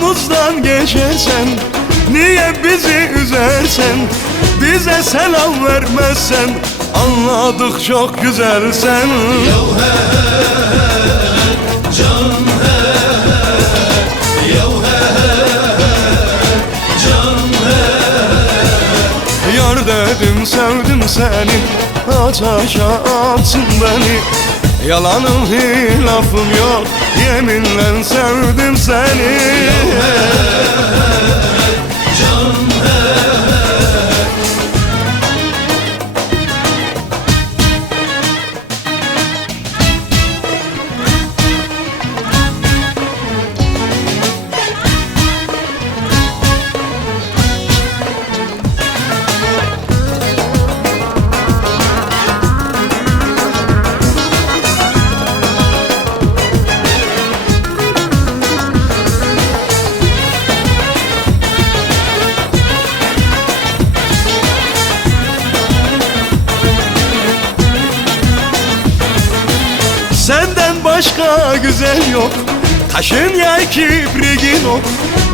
Yolumuzdan geçersen, niye bizi üzersen? Bize selam vermezsen, anladık çok güzelsen. Yav he can he, yav he can he. Yar dedim sevdim seni, ateşe atsın beni. Yalanım hilafım yok, yeminle sevdim seni. Can he. Senden başka güzel yok, taşın yay kibriğin ok.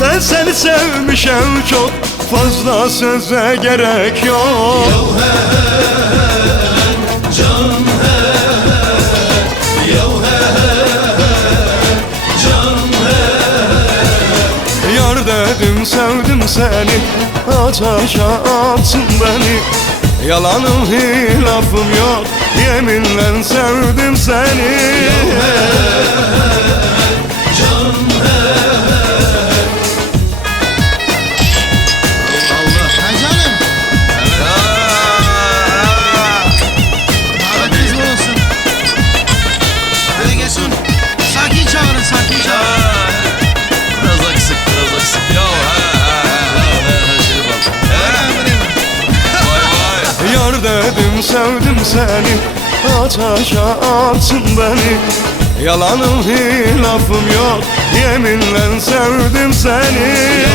Ben seni sevmişim çok, fazla söze gerek yok. Yav he can he, yav he can he. Yar dedim sevdim seni, ateşe atsın beni. Yalanım hilafım yok, yeminle sevdim seni. Can he. Allah. Ha canım. Davetiniz bol olsun. Hadi gelsin. Sakin çağırın, sakin çağırın. Biraz aksık, biraz aksık. Yav he vay vay. Yar dedim sevdim seni, ateşe atsın beni. Yalanım hilafım yok, yeminle sevdim seni.